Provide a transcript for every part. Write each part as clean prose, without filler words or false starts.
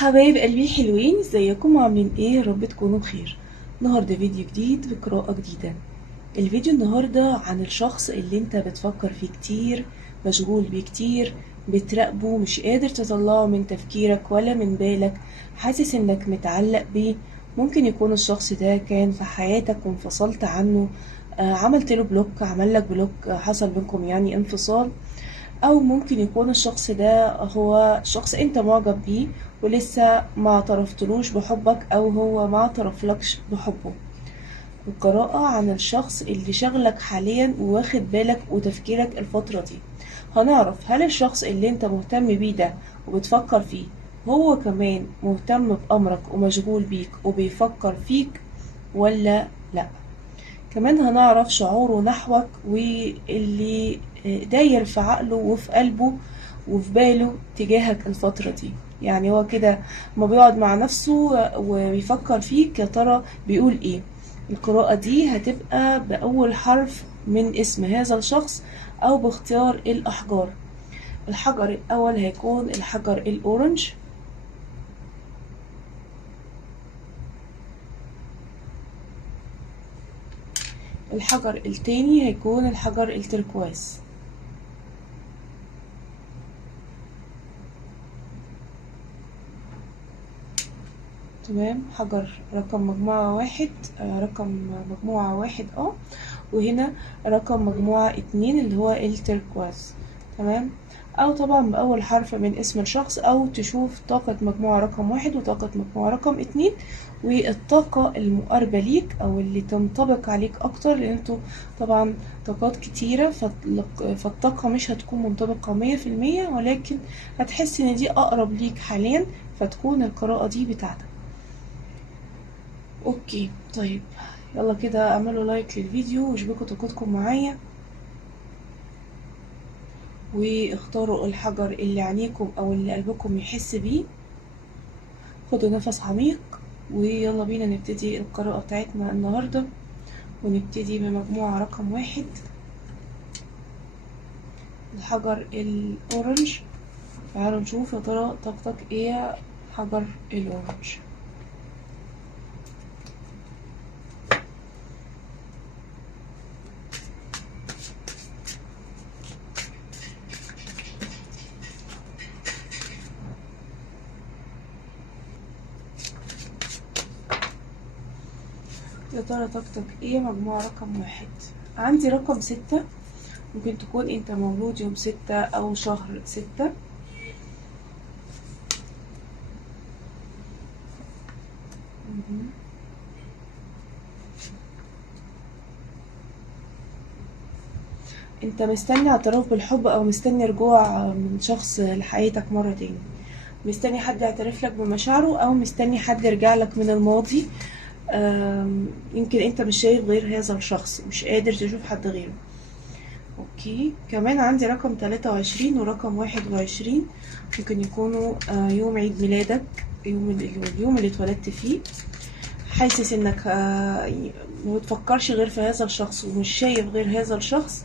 حبايب قلبي حلوين، ازيكم عاملين ايه؟ يا رب تكونوا بخير. النهارده فيديو جديد بقراءة جديدة. الفيديو النهارده عن الشخص اللي انت بتفكر فيه كتير، مشغول بيه كتير، بتراقبه، مش قادر تطلعه من تفكيرك ولا من بالك، حاسس انك متعلق بيه. ممكن يكون الشخص ده كان في حياتك وانفصلت عنه، عملت له بلوك، عمل لك بلوك، حصل بينكم يعني انفصال. او ممكن يكون الشخص ده هو شخص انت معجب بيه ولسه ما اعترفتلوش بحبك، او هو ما اعترفلكش بحبه. القراءة عن الشخص اللي شغلك حاليا وواخد بالك وتفكيرك الفترة دي. هنعرف هل الشخص اللي انت مهتم بيه ده وبتفكر فيه هو كمان مهتم بأمرك ومشغول بيك وبيفكر فيك ولا لا. كمان هنعرف شعوره نحوك واللي داير في عقله وفي قلبه وفي باله تجاهك الفترة دي. يعني هو كده ما بيقعد مع نفسه وبيفكر فيك، يا ترى بيقول ايه. القراءة دي هتبقى بأول حرف من اسم هذا الشخص أو باختيار الأحجار. الحجر الأول هيكون الحجر الأورنج. الحجر التاني هيكون الحجر التركواز. تمام، حجر رقم مجموعة واحد، رقم مجموعة واحد وهنا رقم مجموعة اتنين اللي هو التركواز. تمام. او طبعا بأول حرف من اسم الشخص، او تشوف طاقة مجموعة رقم واحد وطاقة مجموعة رقم اتنين والطاقة المقاربة ليك او اللي تنطبق عليك اكتر، لان انتوا طبعا طاقات كتيرة، فالطاقة مش هتكون منطبقة 100%، ولكن هتحس ان دي اقرب ليك حاليا، فتكون القراءة دي بتاعتك. اوكي طيب، يلا كده اعملوا لايك للفيديو واشبكوا طاقتكم معايا، واختاروا الحجر اللي عينيكم او اللي قلبكم يحس بيه. خدوا نفس عميق ويلا بينا نبتدي القراءة بتاعتنا النهاردة، ونبتدي بمجموعة رقم واحد، الحجر الأورنج. تعالوا نشوف يا ترى طاقتك ايه حجر الأورنج. يا ترى طاقتك ايه مجموعة رقم واحد. عندي رقم ستة، ممكن تكون انت مولود يوم ستة او شهر ستة. انت مستني اعتراف بالحب او مستني رجوع من شخص لحياتك مرة تاني، مستني حد يعترف لك بمشاعره او مستني حد يرجع لك من الماضي. يمكن انت مش شايف غير هذا الشخص، مش قادر تشوف حد غيره. اوكي، كمان عندي رقم 23 ورقم 21، ممكن يكونوا يوم عيد ميلادك، اليوم اللي اتولدت فيه. حاسس انك ما بتفكرش غير في هذا الشخص ومش شايف غير هذا الشخص،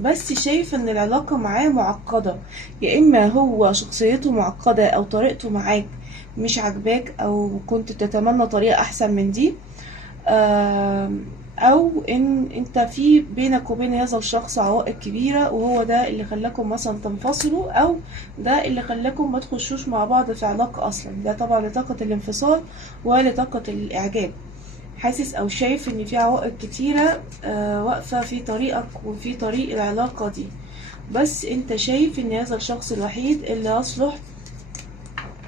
بس شايف ان العلاقة معاه معقدة. يا اما هو شخصيته معقدة او طريقته معاك مش عاجباك، او كنت تتمنى طريقة احسن من دي، او ان انت في بينك وبين هذا الشخص عوائق كبيرة، وهو ده اللي خلاكم مثلا تنفصلوا، او ده اللي خلاكم ما تخشوش مع بعض في علاقة اصلا. ده طبعا لطاقة الانفصال ولطاقة الاعجاب. حاسس او شايف ان في عوائق كتيرة واقفة في طريقك وفي طريق العلاقة دي، بس انت شايف ان هذا الشخص الوحيد اللي يصلح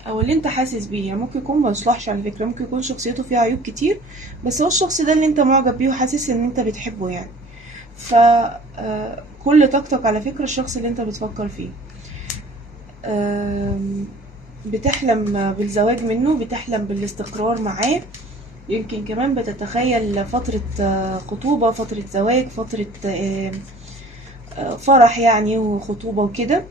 او اللي انت حاسس بيه. يعني ممكن يكون ما يصلحش على فكرة، ممكن يكون شخصيته فيها عيوب كتير، بس هو الشخص ده اللي انت معجب بيه وحاسس ان انت بتحبه يعني. ف كل طاقتك على فكرة الشخص اللي انت بتفكر فيه. بتحلم بالزواج منه، بتحلم بالاستقرار معاه، يمكن كمان بتتخيل فترة خطوبة، فترة زواج، فترة فرح يعني وخطوبة وكده.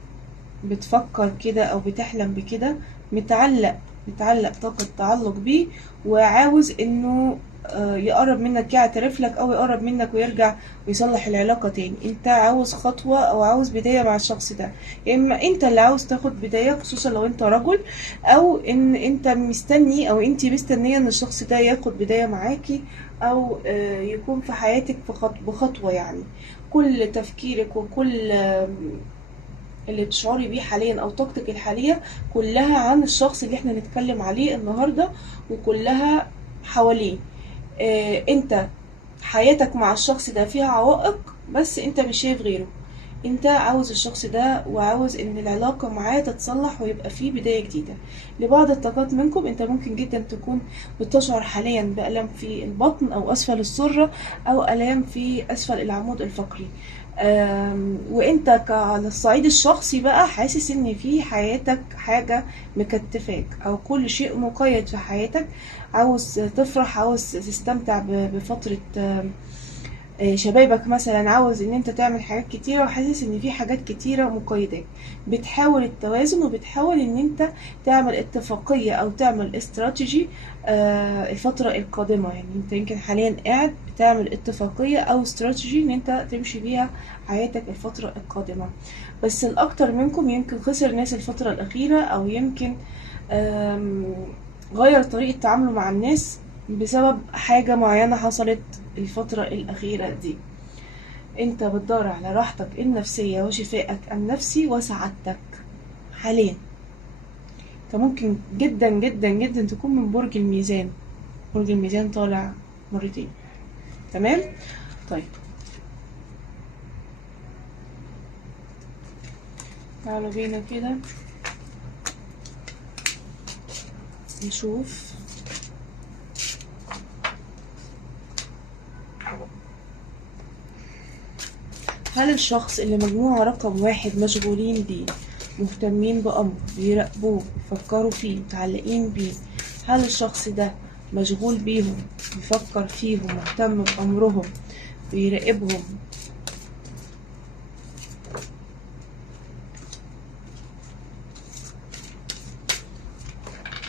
بتفكر كده او بتحلم بكده، متعلق طاقة تعلق بيه، وعاوز انه يقرب منك يعترف لك، او يقرب منك ويرجع ويصلح العلاقة تاني. انت عاوز خطوة او عاوز بداية مع الشخص ده، يا اما انت اللي عاوز تاخد بداية خصوصا لو انت رجل، او ان انت مستني او انت مستنية ان الشخص ده ياخد بداية معاكي، او يكون في حياتك بخطوة يعني. كل تفكيرك وكل اللي بتشعري بيه حاليا او طاقتك الحالية كلها عن الشخص اللي احنا نتكلم عليه النهاردة، وكلها حواليه. انت حياتك مع الشخص ده فيها عوائق، بس انت مش شايف غيره. انت عاوز الشخص ده وعاوز ان العلاقة معاه تتصلح ويبقى فيه بداية جديدة. لبعض الطاقات منكم انت ممكن جدا تكون بتشعر حاليا بألم في البطن او اسفل السرة، او ألام في اسفل العمود الفقري. وانت على الصعيد الشخصي بقى حاسس ان في حياتك حاجة مكتفاك، او كل شيء مقيد في حياتك. عاوز تفرح، عاوز تستمتع بفترة شبابك مثلا، عاوز ان انت تعمل حاجات كتيرة وحاسس ان في حاجات كتيرة مقيداك. بتحاول التوازن وبتحاول ان انت تعمل اتفاقية او تعمل استراتيجي الفترة القادمة. يعني انت يمكن حاليا قاعد بتعمل اتفاقية او استراتيجي ان انت تمشي بيها حياتك الفترة القادمة. بس الاكتر منكم يمكن خسر ناس الفترة الاخيرة، او يمكن غير طريقة تعامله مع الناس بسبب حاجة معينة حصلت الفترة الأخيرة دي. انت بتدور على راحتك النفسية وشفائك النفسي وسعادتك حاليا. انت ممكن جدا جدا جدا تكون من برج الميزان. برج الميزان طالع مرتين. تمام. طيب تعالوا بينا كده نشوف هل الشخص اللي مجموعة رقم 1 مشغولين بيه، مهتمين بأمره، بيراقبوه، بيفكروا فيه، متعلقين بيه، هل الشخص ده مشغول بيهم، بيفكر فيهم، مهتم بأمرهم، بيراقبهم؟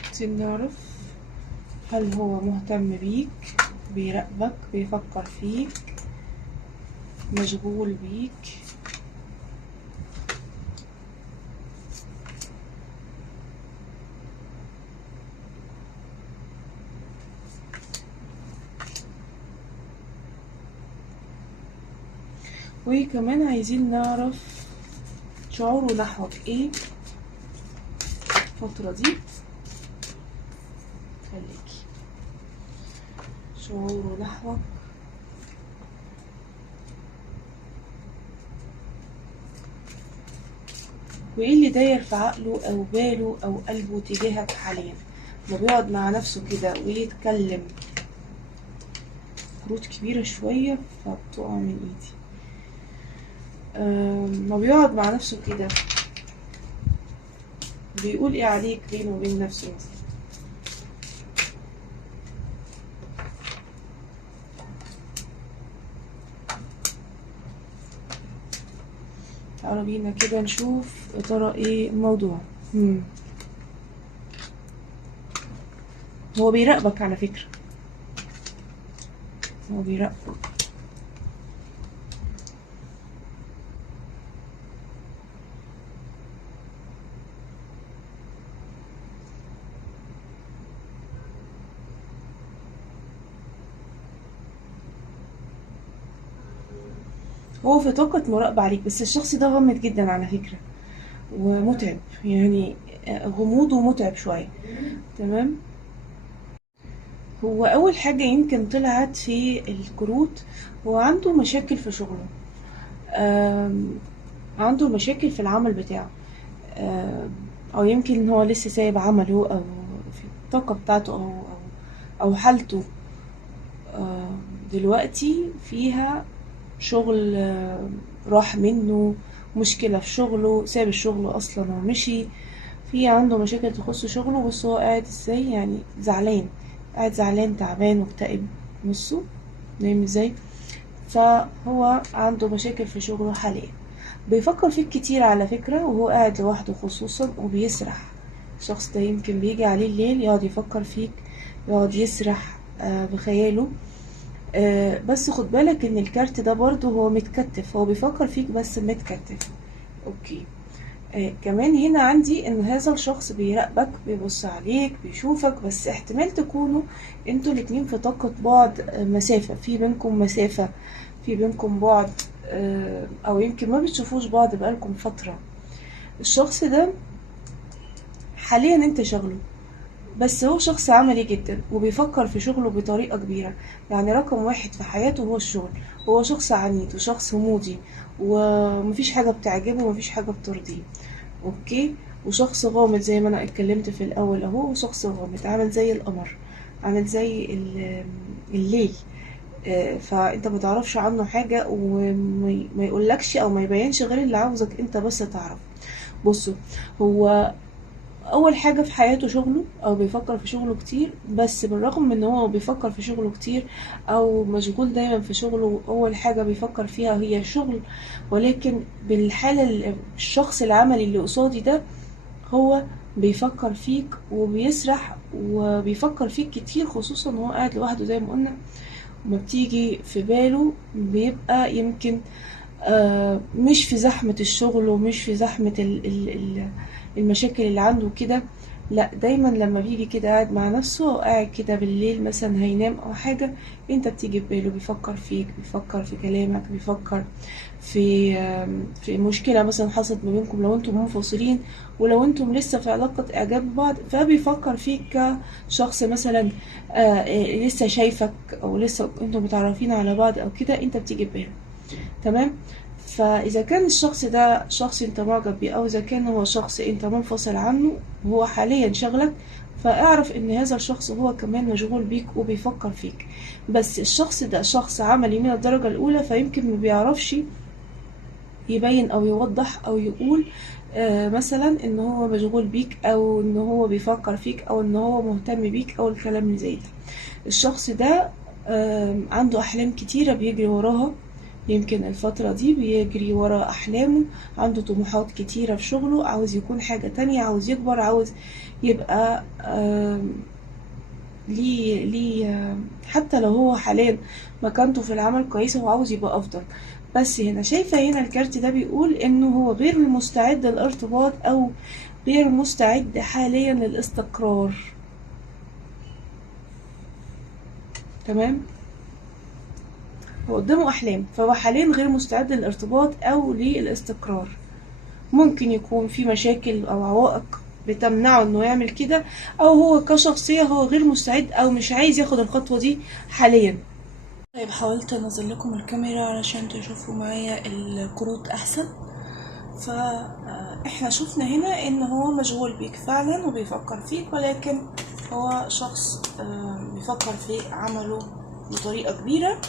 عايزين نعرف هل هو مهتم بيك، بيراقبك، بيفكر فيك، مشغول بيك. وكمان عايزين نعرف شعوره نحوك ايه الفترة دي. خليكي شعوره نحوك وايه اللي داير في عقله او باله او قلبه تجاهك حاليا. ما بيقعد مع نفسه كده ويتكلم. كروت كبيرة شوية فبتقع من ايدي. ما بيقعد مع نفسه كده بيقول ايه عليك بينه وبين نفسه مثلا. تعالوا بينا كده نشوف يا ترى ايه الموضوع. هو بيراقبك على فكرة، هو بيراقبك. هو في طاقة مراقبة عليك، بس الشخص ده غامض جدا على فكرة ومتعب، يعني غموضه متعب شوية. تمام. هو أول حاجة يمكن طلعت في الكروت، هو عنده مشاكل في شغله، عنده مشاكل في العمل بتاعه، أو يمكن هو لسه سايب عمله، أو في الطاقة بتاعته أو حالته دلوقتي فيها شغل راح منه، مشكلة في شغله، ساب الشغل أصلا ومشي، في عنده مشاكل تخص شغله. بس هو قاعد ازاي يعني زعلان، قاعد زعلان تعبان مكتئب نصه نايم ازاي. فهو عنده مشاكل في شغله حاليا، بيفكر فيك كتير على فكرة وهو قاعد لوحده خصوصا، وبيسرح. الشخص ده يمكن بيجي عليه الليل يقعد يفكر فيك، يقعد يسرح بخياله. بس خد بالك ان الكارت ده برضو هو متكتف، هو بيفكر فيك بس متكتف. اوكي. كمان هنا عندي ان هذا الشخص بيراقبك، بيبص عليك، بيشوفك، بس احتمال تكونوا انتوا الاتنين في طاقة بعد، مسافة في بينكم، مسافة في بينكم بعد، او يمكن ما بتشوفوش بعض بقالكم فترة. الشخص ده حاليا انت شغله، بس هو شخص عملي جدا وبيفكر في شغله بطريقة كبيرة. يعني رقم واحد في حياته هو الشغل. هو شخص عنيد وشخص مودي، ومفيش حاجة بتعجبه ومفيش حاجة بترضيه. اوكي. وشخص غامض زي ما انا اتكلمت في الاول اهو، شخص غامض عامل زي القمر، عامل زي الليل. فانت ما تعرفش عنه حاجة، وما يقولكش او ما يبينش غير اللي عاوزك انت بس تعرف. بصوا، هو اول حاجة في حياته شغله، او بيفكر في شغله كتير، بس بالرغم من ان هو بيفكر في شغله كتير او مشغول دايما في شغله، اول حاجة بيفكر فيها هي الشغل. ولكن بالحالة الشخص العملي اللي قصادي ده، هو بيفكر فيك وبيسرح وبيفكر فيك كتير، خصوصا وهو قاعد لوحده زي ما قلنا. وما بتيجي في باله بيبقى يمكن مش في زحمة الشغل ومش في زحمة المشاكل اللي عنده كده. لا، دايما لما بيجي كده قاعد مع نفسه او قاعد كده بالليل مثلا هينام او حاجة، انت بتيجي في باله، بيفكر فيك، بيفكر في كلامك، بيفكر في مشكلة مثلا حصلت ما بينكم لو انتم منفصلين، ولو انتم لسه في علاقة اعجاب ببعض، فبيفكر فيك كشخص مثلا لسه شايفك، او لسه انتم متعرفين على بعض او كده، انت بتيجي في باله. تمام. فاذا كان الشخص ده شخص انت معجب بيه، او اذا كان هو شخص انت منفصل عنه وهو حاليا شغلك، فاعرف ان هذا الشخص هو كمان مشغول بيك وبيفكر فيك. بس الشخص ده شخص عملي من الدرجة الاولى، فيمكن ما بيعرفش يبين او يوضح او يقول مثلا ان هو مشغول بيك، او ان هو بيفكر فيك، او ان هو مهتم بيك، او الكلام اللي زي ده. الشخص ده عنده احلام كتيرة بيجري وراها. يمكن الفترة دي بيجري ورا أحلامه، عنده طموحات كتيرة في شغله، عاوز يكون حاجة تانية، عاوز يكبر، عاوز يبقى ليه حتى لو هو حاليا مكانته في العمل كويسة، هو عاوز يبقى أفضل. بس هنا شايفة، هنا الكارت ده بيقول إنه هو غير مستعد للارتباط، أو غير مستعد حاليا للاستقرار. تمام. هو قدامه أحلام، فهو حاليا غير مستعد للارتباط أو للاستقرار. ممكن يكون في مشاكل أو عوائق بتمنعه إنه يعمل كده، أو هو كشخصية هو غير مستعد أو مش عايز ياخد الخطوة دي حاليا. طيب، حاولت انزل لكم الكاميرا علشان تشوفوا معايا الكروت احسن. فاحنا شفنا هنا ان هو مشغول بيك فعلا وبيفكر فيك، ولكن هو شخص بيفكر في عمله بطريقة كبيرة،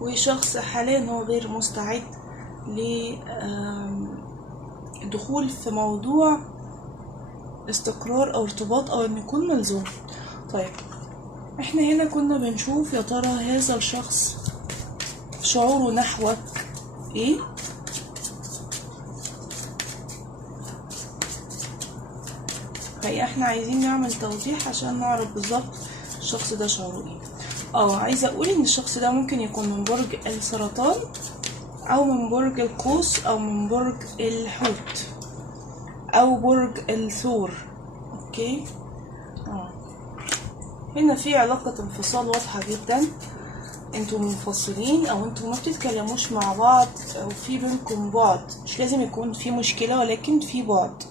وشخص حاليا هو غير مستعد للدخول في موضوع استقرار او ارتباط، او ان يكون ملزوم. طيب، احنا هنا كنا بنشوف يا ترى هذا الشخص شعوره نحوك ايه. هي احنا عايزين نعمل توضيح عشان نعرف بالظبط الشخص ده شعوره ايه. عايزه اقول ان الشخص ده ممكن يكون من برج السرطان، او من برج القوس، او من برج الحوت، او برج الثور. اوكي. هنا في علاقة انفصال واضحة جدا، انتوا منفصلين او انتوا ما بتتكلموش مع بعض، او في بينكم بعد. مش لازم يكون في مشكلة، ولكن في بعد.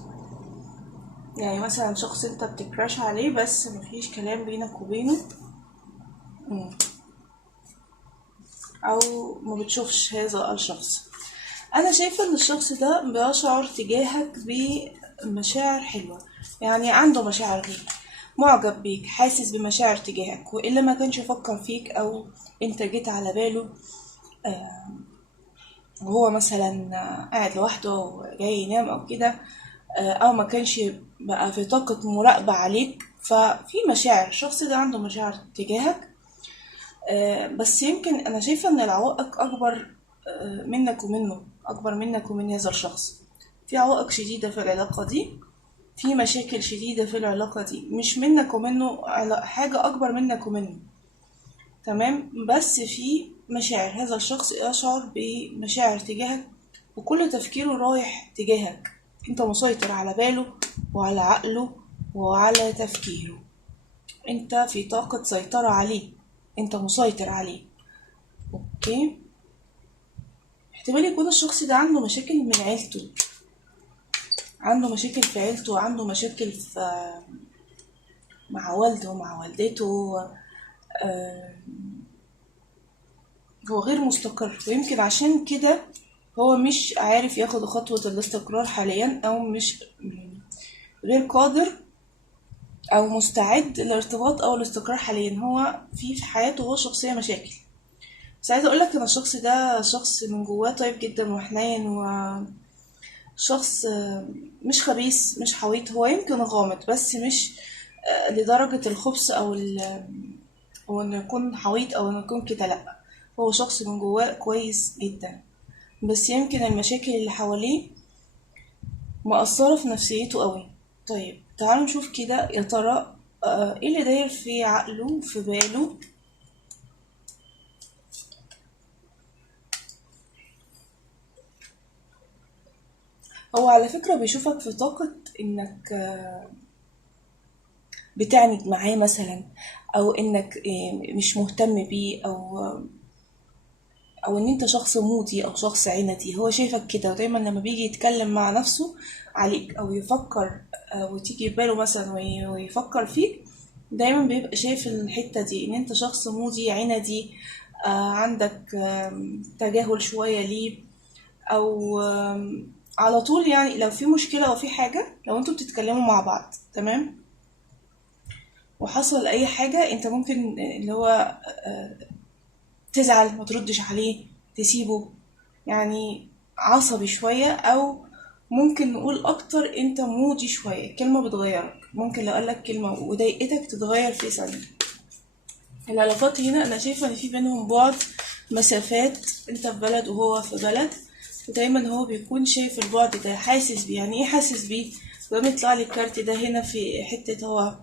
يعني مثلا شخص انت بتكراش عليه بس مفيش كلام بينك وبينه، او ما بتشوفش هذا الشخص. انا شايفة ان الشخص ده بيشعر تجاهك بمشاعر حلوة، يعني عنده مشاعر غير، معجب بيك، حاسس بمشاعر تجاهك، وإلا ما كانش يفكر فيك أو أنت جيت على باله وهو مثلا قاعد لوحده وجاي ينام أو كده، أو ما كانش بقى في طاقة مراقبة عليك. ففي مشاعر، الشخص ده عنده مشاعر تجاهك. بس يمكن أنا شايفة إن العوائق أكبر منك ومنه، أكبر منك ومن هذا الشخص. في عوائق شديدة في العلاقة دي، في مشاكل شديدة في العلاقة دي، مش منك ومنه، حاجة أكبر منك ومنه. تمام، بس في مشاعر. هذا الشخص يشعر بمشاعر تجاهك وكل تفكيره رايح تجاهك. انت مسيطر على باله وعلى عقله وعلى تفكيره. انت في طاقة سيطرة عليه، انت مسيطر عليه. اوكي. احتمال يكون الشخص ده عنده مشاكل من عيلته، عنده مشاكل في عيلته، عنده مشاكل مع والده ومع والدته. آه، هو غير مستقر، ويمكن عشان كده هو مش عارف ياخد خطوة الاستقرار حاليا، أو مش غير قادر أو مستعد للارتباط أو الاستقرار حاليا. هو في حياته هو شخصية مشاكل. بس عايزة أقولك إن الشخص ده شخص من جواه طيب جدا وحنين، وشخص مش خبيث مش حويط. هو يمكن غامض بس مش لدرجة الخبث أو إنه يكون حويط أو إنه يكون كده، لأ. هو شخص من جواه كويس جدا، بس يمكن المشاكل اللي حواليه مأثرة في نفسيته قوي. طيب تعالوا نشوف كده يا ترى ايه اللي داير في عقله في باله. هو على فكرة بيشوفك في طاقة انك بتعند معاه مثلا، او انك مش مهتم بيه، او ان انت شخص مودي او شخص عندي. هو شايفك كده، ودايما لما بيجي يتكلم مع نفسه عليك او يفكر وتيجي في باله مثلا ويفكر فيك، دايما بيبقى شايف الحتة دي ان انت شخص مودي عندي. عندك تجاهل شوية ليه، او على طول يعني لو في مشكلة او في حاجة، لو انتوا بتتكلموا مع بعض تمام وحصل اي حاجة، انت ممكن اللي هو تزعل ما تردش عليه، تسيبه. يعني عصبي شوية، او ممكن نقول اكتر انت مودي شوية. الكلمة بتغيرك، ممكن لو قالك كلمة وضايقتك تتغير في ثانية. العلاقات هنا انا شايفة ان في بينهم بعد مسافات، انت في بلد وهو في بلد، ودايما هو بيكون شايف البعد ده، حاسس بيه. يعني ايه حاسس بيه؟ لما يطلع لي الكارت ده هنا في حتة هو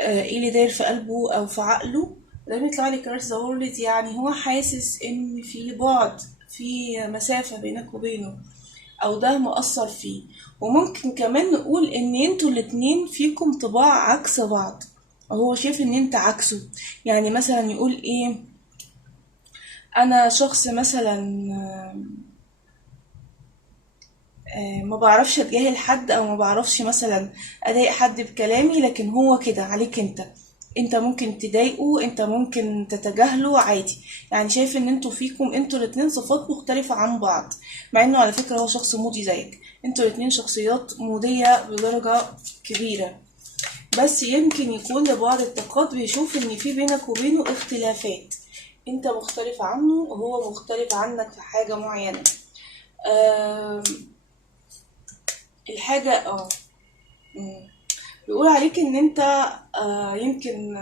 ايه اللي داير في قلبه او في عقله، لما يطلع لي كارت ذا وورلد، يعني هو حاسس ان في بعد، في مسافة بينك وبينه، او ده مؤثر فيه. وممكن كمان نقول ان انتوا الاتنين فيكم طباع عكس بعض، او هو شايف ان انت عكسه. يعني مثلا يقول ايه، انا شخص مثلا ما بعرفش اتجاهل حد، او ما بعرفش مثلا اضايق حد بكلامي، لكن هو كده عليك انت ممكن تضايقه، انت ممكن تتجاهله عادي. يعني شايف ان انتوا فيكم انتوا الاتنين صفات مختلفة عن بعض، مع انه على فكرة هو شخص مودي زيك. انتوا الاتنين شخصيات مودية بدرجة كبيرة، بس يمكن يكون لبعض الطاقات بيشوف ان في بينك وبينه اختلافات. انت مختلف عنه وهو مختلف عنك في حاجة معينة. آم، الحاجة مم. بيقول عليك ان انت يمكن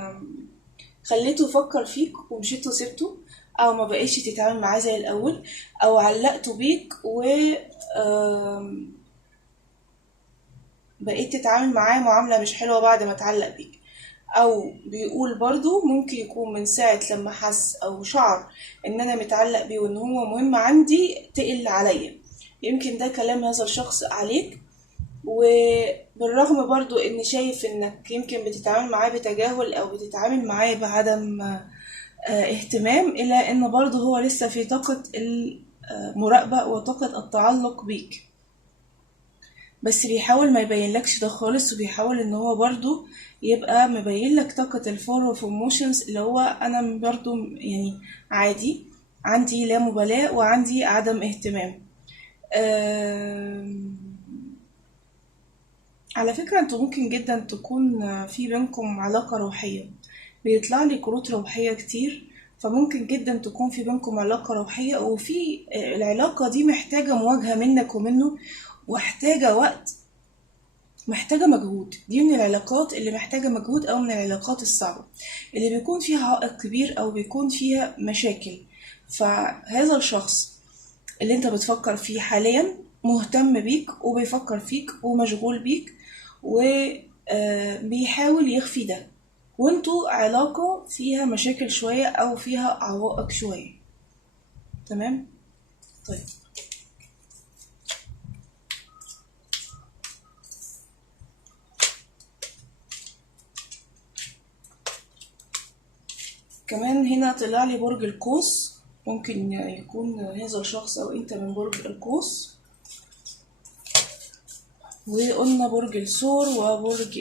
خليته يفكر فيك ومشيت وسبته، او ما بقيتش تتعامل معاه زي الاول، او علقته بيك و بقيت تتعامل معاه معاملة مش حلوة بعد ما اتعلق بيك. او بيقول برضو ممكن يكون من ساعة لما حس او شعر ان انا متعلق بيه وان هو مهم عندي تقل عليا. يمكن ده كلام هذا الشخص عليك، وبالرغم برضو ان شايف انك يمكن بتتعامل معاه بتجاهل او بتتعامل معاه بعدم اهتمام، الا ان برضو هو لسه في طاقة المراقبة وطاقة التعلق بيك. بس بيحاول ما يبينلكش ده خالص، وبيحاول ان هو برضو يبقى مبين لك طاقة الفور اوف ايموشنز، اللي هو انا برضو يعني عادي، عندي لا مبالاة وعندي عدم اهتمام. أم... على فكرة انتوا ممكن جدا تكون في بينكم علاقة روحية، بيطلع لي كروت روحية كتير. فممكن جدا تكون في بينكم علاقة روحية، وفي العلاقة دي محتاجة مواجهة منك ومنه، ومحتاجة وقت، محتاجة مجهود. دي من العلاقات اللي محتاجة مجهود، أو من العلاقات الصعبة اللي بيكون فيها عائق كبير أو بيكون فيها مشاكل. فهذا الشخص اللي انت بتفكر فيه حاليا مهتم بيك وبيفكر فيك ومشغول بيك، وبيحاول يخفي ده، وانتوا علاقة فيها مشاكل شوية او فيها عوائق شوية. تمام. طيب كمان هنا طلع لي برج القوس، ممكن يكون هذا الشخص او انت من برج القوس. وقلنا برج الثور وبرج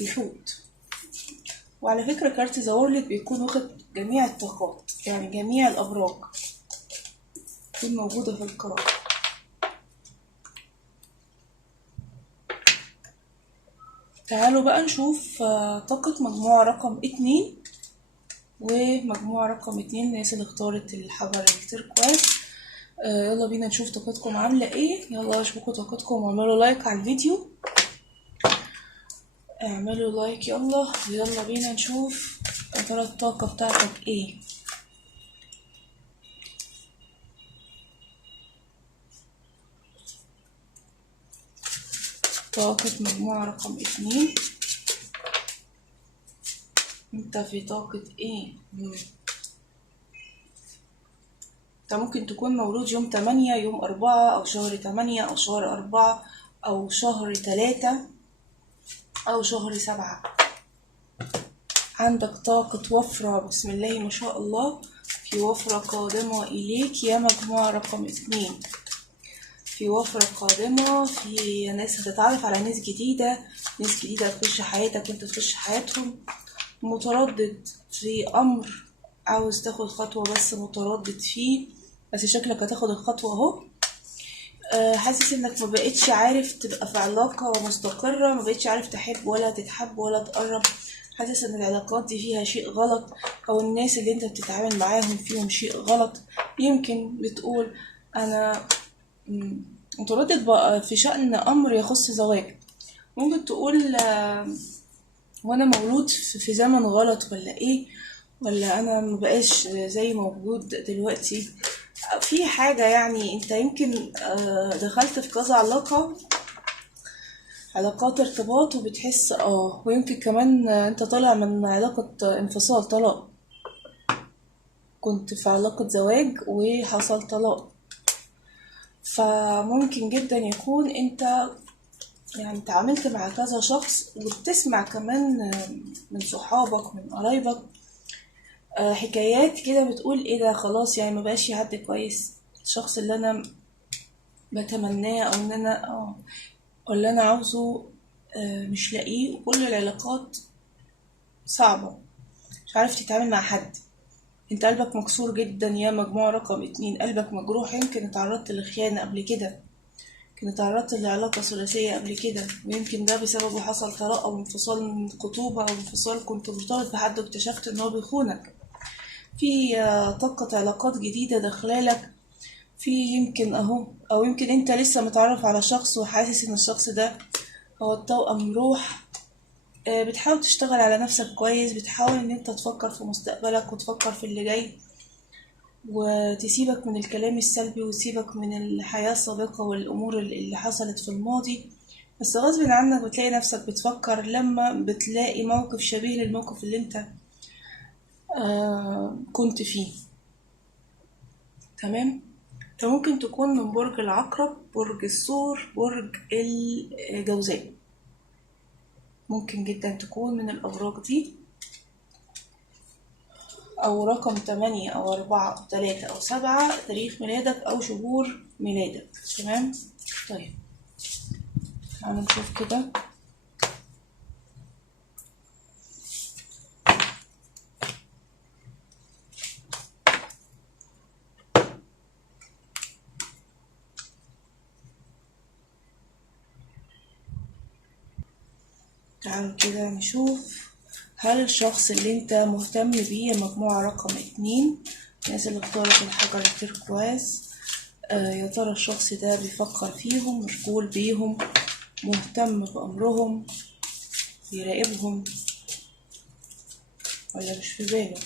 الحوت. وعلى فكرة كارت ذا وورلد بيكون واخد جميع الطاقات، يعني جميع الأبراج تكون موجودة في القراءة. تعالوا بقى نشوف طاقة مجموعة رقم 2 ومجموعة رقم 2 الناس اللي اختارت الحجر التركواز. يلا بينا نشوف طاقتكم عاملة ايه. يلا اشوفوا طاقتكم واعملوا لايك على الفيديو، اعملوا لايك يلا. يلا بينا نشوف يا ترى الطاقة بتاعتك ايه. طاقة مجموعة رقم 2، انت في طاقة ايه؟ انت ممكن تكون مولود يوم 8 يوم 4 او شهر 8 او شهر 4 او شهر 3 او شهر 7. عندك طاقة وفرة، بسم الله ما شاء الله، في وفرة قادمة إليك يا مجموعة رقم 2. في وفرة قادمة، في ناس هتتعرف على ناس جديدة، ناس جديدة هتخش حياتك وانت تخش حياتهم. متردد في أمر، عاوز تاخد خطوة بس متردد فيه، بس شكلك هتاخد الخطوة اهو. حاسس انك ما بقتش عارف تبقى في علاقة مستقرة، ما بقتش عارف تحب ولا تتحب ولا تقرب. حاسس ان العلاقات دي فيها شيء غلط، او الناس اللي انت بتتعامل معاهم فيهم شيء غلط. يمكن بتقول انا متردد بقى في شأن امر يخص زواج. ممكن تقول وانا مولود في زمن غلط ولا ايه، ولا انا مبقاش زي موجود دلوقتي في حاجة. يعني انت يمكن دخلت في كذا علاقات ارتباط وبتحس ويمكن كمان انت طالع من علاقة انفصال طلاق، كنت في علاقة زواج وحصل طلاق. فممكن جدا يكون انت يعني تعاملت مع كذا شخص، وبتسمع كمان من صحابك من قرايبك حكايات كده بتقول ايه ده، خلاص يعني مبقاش حد كويس، الشخص اللي انا بتمناه او ان انا او اللي انا عاوزه مش لاقيه. وكل العلاقات صعبة، مش عارف تتعامل مع حد. انت قلبك مكسور جدا يا مجموعة رقم 2، قلبك مجروح، يمكن اتعرضت لخيانة قبل كده، يمكن اتعرضت لعلاقة ثلاثية قبل كده، ويمكن ده بسببه حصل طلاق او انفصال من خطوبة او انفصال كنت مرتبط بحد واكتشفت ان هو بيخونك. في طاقة علاقات جديدة داخلالك، في يمكن او يمكن انت لسه متعرف على شخص وحاسس ان الشخص ده هو التوأم روح. بتحاول تشتغل على نفسك كويس، بتحاول ان انت تفكر في مستقبلك وتفكر في اللي جاي، وتسيبك من الكلام السلبي وتسيبك من الحياة السابقة والامور اللي حصلت في الماضي. بس غصب عنك بتلاقي نفسك بتفكر لما بتلاقي موقف شبيه للموقف اللي انت كنت فيه. تمام. انت ممكن تكون من برج العقرب، برج الثور، برج الجوزاء، ممكن جدا تكون من الأبراج دي، أو رقم 8 أو 4 أو 3 أو 7 تاريخ ميلادك أو شهور ميلادك. تمام. طيب تعالوا نشوف كده. تعالوا كده نشوف هل الشخص اللي انت مهتم بيه مجموعة رقم 2، الناس اللي اختارت الحجر التركواز، يا ترى الشخص ده بيفكر فيهم، مشغول بيهم، مهتم بأمرهم، بيراقبهم، ولا مش في باله؟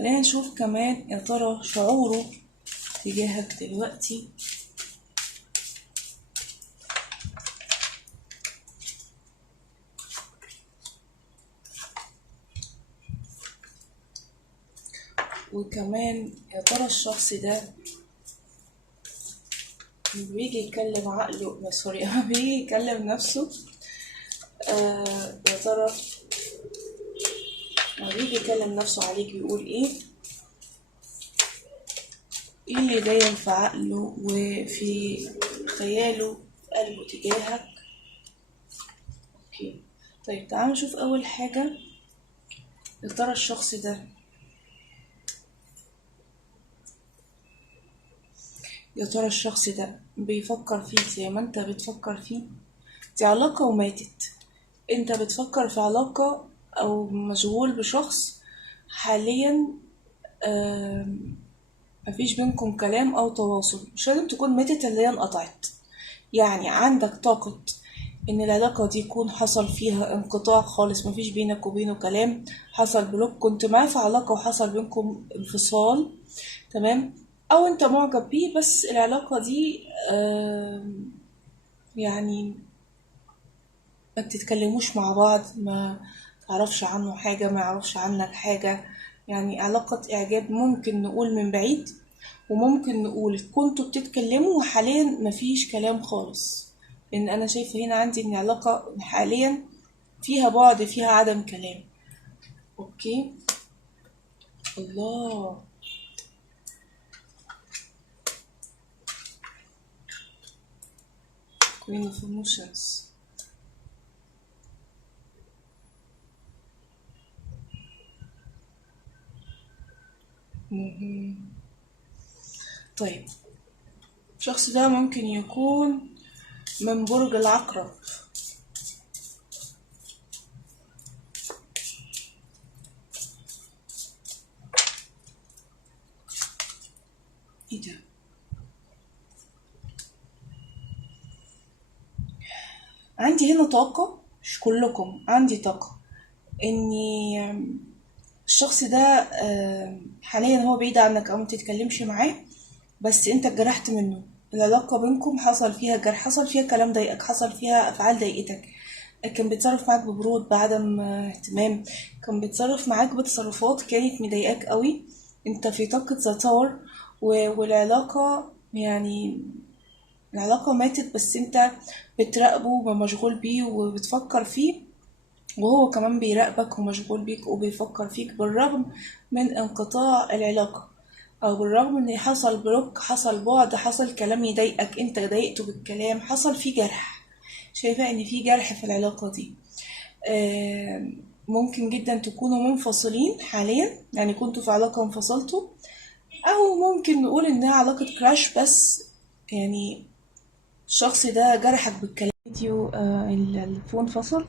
خلينا نشوف كمان يا ترى شعوره تجاهك دلوقتي. وكمان يا ترى الشخص ده بيجي يكلم عقله، سوري، بيجي يكلم نفسه. يا ترى لما بيجي يكلم نفسه عليك بيقول ايه اللي دايم في عقله وفي خياله في قلبه تجاهك. اوكي، طيب تعالوا نشوف اول حاجة. يا ترى الشخص ده بيفكر فيك زي ما انت بتفكر فيه؟ دي علاقة وماتت. انت بتفكر في علاقة او مشغول بشخص حاليا، مفيش بينكم كلام او تواصل. مش لازم تكون ماتت اللي هي انقطعت، يعني عندك طاقة ان العلاقة دي يكون حصل فيها انقطاع خالص، مفيش بينك وبينه كلام، حصل بلوك، كنت معاه في علاقة وحصل بينكم انفصال، تمام، او انت معجب بيه بس العلاقة دي يعني ما بتتكلموش مع بعض، ما تعرفش عنه حاجة، ما يعرفش عنك حاجة. يعني علاقة إعجاب ممكن نقول من بعيد، وممكن نقول كنتوا بتتكلموا وحاليا مفيش كلام خالص. لأن أنا شايفة هنا عندي إن علاقة حاليا فيها بعد، فيها عدم كلام. أوكي، الله، Queen of Emotions. طيب الشخص ده ممكن يكون من برج العقرب. ايه ده؟ عندي هنا طاقة، مش كلكم، عندي طاقة اني الشخص ده حاليا هو بعيد عنك او متتكلمش معاه، بس انت اتجرحت منه. العلاقة بينكم حصل فيها جرح، حصل فيها كلام ضايقك، حصل فيها افعال ضايقتك، كان بيتصرف معاك ببرود، بعدم اهتمام، كان بيتصرف معاك بتصرفات كانت مضايقاك قوي. انت في طاقة تطور والعلاقة يعني العلاقة ماتت، بس انت بتراقبه ومشغول بيه وبتفكر فيه، وهو كمان بيراقبك ومشغول بيك وبيفكر فيك بالرغم من انقطاع العلاقة، او بالرغم ان حصل بلوك، حصل بعد، حصل كلام يضايقك، انت ضايقته بالكلام، حصل فيه جرح. شايفة ان في جرح في العلاقة دي. ممكن جدا تكونوا منفصلين حاليا، يعني كنتوا في علاقة انفصلتوا، او ممكن نقول انها علاقة كراش، بس يعني الشخص ده جرحك بالكلام. فيديو الفون فصل.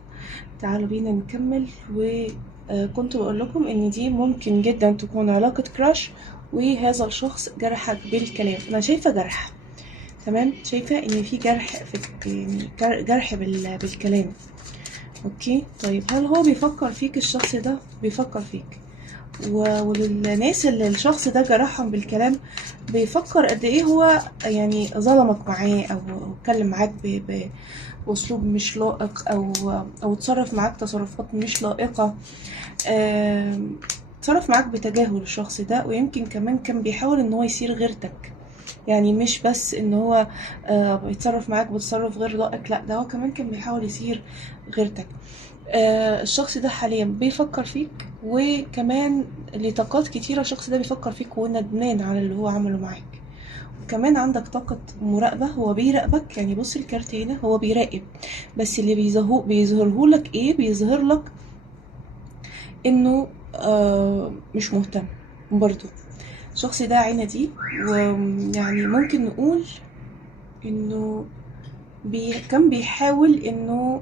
تعالوا بينا نكمل. وكنت بقول لكم ان دي ممكن جدا تكون علاقة كراش، وهذا الشخص جرحك بالكلام. انا شايفة جرح، تمام، شايفة ان في جرح يعني جرح بالكلام. اوكي، طيب هل هو بيفكر فيك؟ الشخص ده بيفكر فيك، وللناس اللي الشخص ده جرحهم بالكلام بيفكر قد ايه هو يعني ظلمك معاه، او اتكلم معاك باسلوب مش لائق، او اتصرف معاك تصرفات مش لائقة. اتصرف معاك بتجاهل الشخص ده، ويمكن كمان كان بيحاول ان هو يصير غيرتك، يعني مش بس ان هو بيتصرف معاك بتصرف غير لائق، لا ده هو كمان كان بيحاول يصير غيرتك. الشخص ده حاليا بيفكر فيك، وكمان لطاقات كتيرة الشخص ده بيفكر فيك وندمان على اللي هو عمله معاك. وكمان عندك طاقة مراقبة، هو بيراقبك. يعني بص الكارت هنا، هو بيراقب، بس اللي بيظهره لك ايه؟ بيظهر لك انه مش مهتم برضو. الشخص ده عندي، ويعني ممكن نقول انه كان بيحاول انه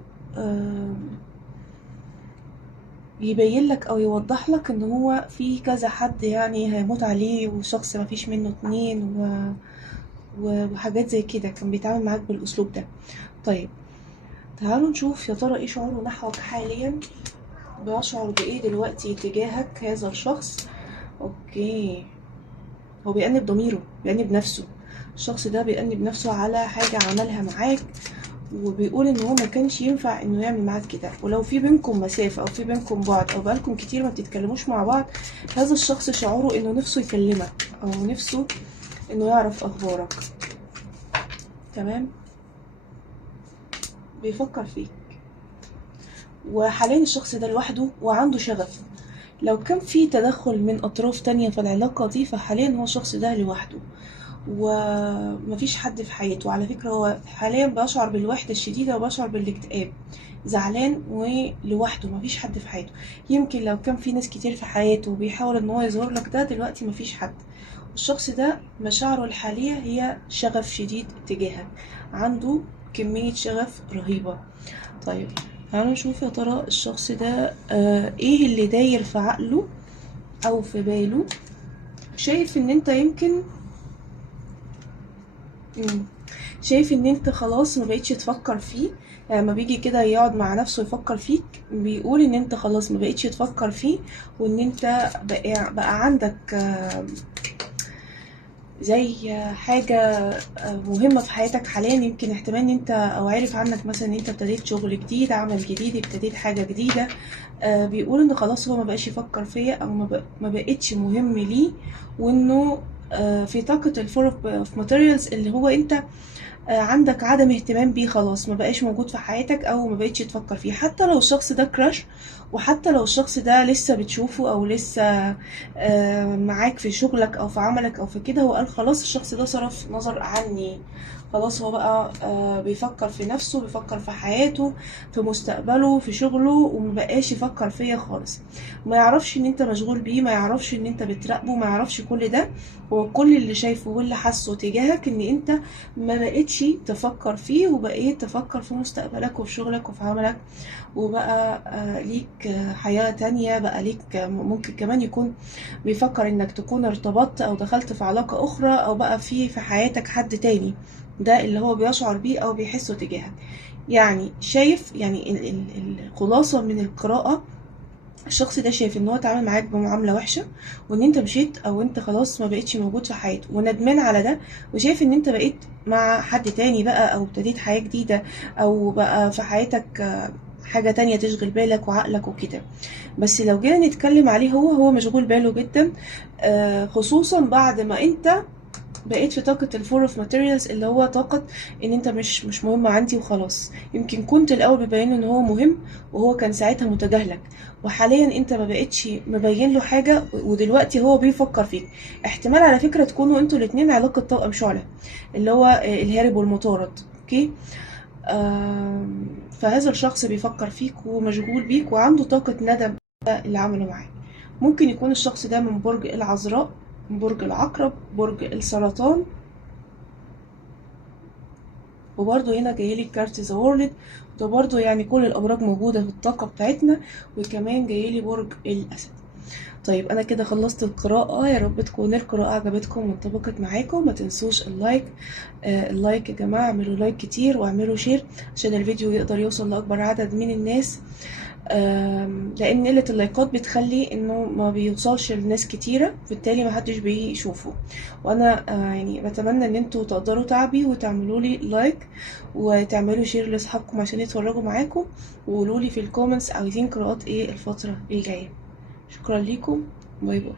يبين لك او يوضح لك ان هو في كذا حد يعني هيموت عليه، وشخص ما فيش منه اتنين وحاجات زي كده، كان بيتعامل معاك بالاسلوب ده. طيب تعالوا نشوف يا ترى ايه شعوره نحوك حاليا، بيشعر بايه دلوقتي تجاهك هذا الشخص. اوكي، اوكي، هو بيأنب ضميره، بيأنب نفسه. الشخص ده بيأنب نفسه على حاجة عملها معاك، وبيقول ان هو ما كانش ينفع انه يعمل معاك كده. ولو في بينكم مسافة او في بينكم بعد او بقالكم كتير ما بتتكلموش مع بعض، هذا الشخص شعوره انه نفسه يكلمك او نفسه انه يعرف اخبارك. تمام، بيفكر فيك. وحاليا الشخص ده لوحده وعنده شغف. لو كان في تدخل من اطراف تانية في العلاقة دي، فحاليا هو الشخص ده لوحده ومفيش حد في حياته. على فكرة هو حاليا بيشعر بالوحدة الشديدة وبيشعر بالاكتئاب، زعلان ولوحده، مفيش حد في حياته. يمكن لو كان في ناس كتير في حياته وبيحاول ان هو يظهر لك ده، دلوقتي مفيش حد. الشخص ده مشاعره الحالية هي شغف شديد تجاهك، عنده كمية شغف رهيبة. طيب تعالوا نشوف يا ترى الشخص ده ايه اللي داير في عقله او في باله. شايف ان انت يمكن شايف ان انت خلاص ما بقيتش تفكر فيه. لما بيجي كده يقعد مع نفسه يفكر فيك، بيقول ان انت خلاص ما بقيتش تفكر فيه، وان انت بقى عندك زي حاجة مهمة في حياتك حاليا. يمكن احتمال ان انت او عارف عنك مثلا ان انت ابتديت شغل جديد، عمل جديد، ابتديت حاجة جديدة. بيقول ان خلاص هو ما بقاش يفكر فيا، او ما بقتش مهم ليه، وانه في طاقة الفور اوف ماتيريالز اللي هو انت عندك عدم اهتمام بيه، خلاص ما بقاش موجود في حياتك او ما بقتش تفكر فيه. حتى لو الشخص ده كراش، وحتى لو الشخص ده لسه بتشوفه او لسه معاك في شغلك او في عملك او في كده، هو قال خلاص الشخص ده صرف نظر عني. خلاص هو بقى بيفكر في نفسه، بيفكر في حياته، في مستقبله، في شغله، ومبقاش يفكر فيا خالص. ما يعرفش ان انت مشغول بيه، ما يعرفش ان انت بتراقبه، ما يعرفش كل ده. هو كل اللي شايفه واللي حاسه تجاهك ان انت ما بقتش تفكر فيه، وبقيت تفكر في مستقبلك وفي شغلك وفي عملك، وبقى ليك حياة تانية. بقى ليك ممكن كمان يكون بيفكر انك تكون ارتبطت او دخلت في علاقة اخرى، او بقى في حياتك حد تاني. ده اللي هو بيشعر بيه او بيحسه تجاهك. يعني شايف، يعني الخلاصة من القراءة، الشخص ده شايف ان هو اتعامل معاك بمعامله وحشه، وان انت مشيت او انت خلاص ما بقتش موجود في حياته، وندمان على ده. وشايف ان انت بقيت مع حد تاني بقى، او ابتديت حياه جديده، او بقى في حياتك حاجة تانية تشغل بالك وعقلك وكده. بس لو جينا نتكلم عليه، هو مشغول باله جدا، خصوصا بعد ما انت بقيت في طاقة الفور اوف ماتيريالز، اللي هو طاقة ان انت مش مهم عندي وخلاص. يمكن كنت الاول ببين ان هو مهم، وهو كان ساعتها متجاهلك، وحاليا انت ما بقتش مبين له حاجة، ودلوقتي هو بيفكر فيك. احتمال على فكرة تكونوا انتوا الاتنين علاقة توأم شعلة، اللي هو الهارب والمطارد. اوكي، فهذا الشخص بيفكر فيك ومشغول بيك وعنده طاقة ندم اللي عمله معاك. ممكن يكون الشخص ده من برج العذراء، برج العقرب، برج السرطان. وبرضه هنا جايلي كارت ذا وورلد، ده برضه يعني كل الابراج موجودة في الطاقة بتاعتنا. وكمان جايلي برج الاسد. طيب انا كده خلصت القراءة، يا رب تكون القراءة عجبتكم وانطبقت معاكم. ما تنسوش اللايك. اللايك يا جماعة، اعملوا لايك كتير واعملوا شير عشان الفيديو يقدر يوصل لأكبر عدد من الناس. لان قلة اللايكات بتخلي انه ما بيوصلش لناس كتيرة، بالتالي ما حدش بيشوفه. وانا يعني بتمنى ان انتوا تقدروا تعبي وتعملوا لي لايك وتعملوا شير لاصحابكم عشان يتفرجوا معاكم، وقولوا لي في الكومنتس عايزين قراءات ايه الفترة الجاية. شكرا ليكم، باي باي.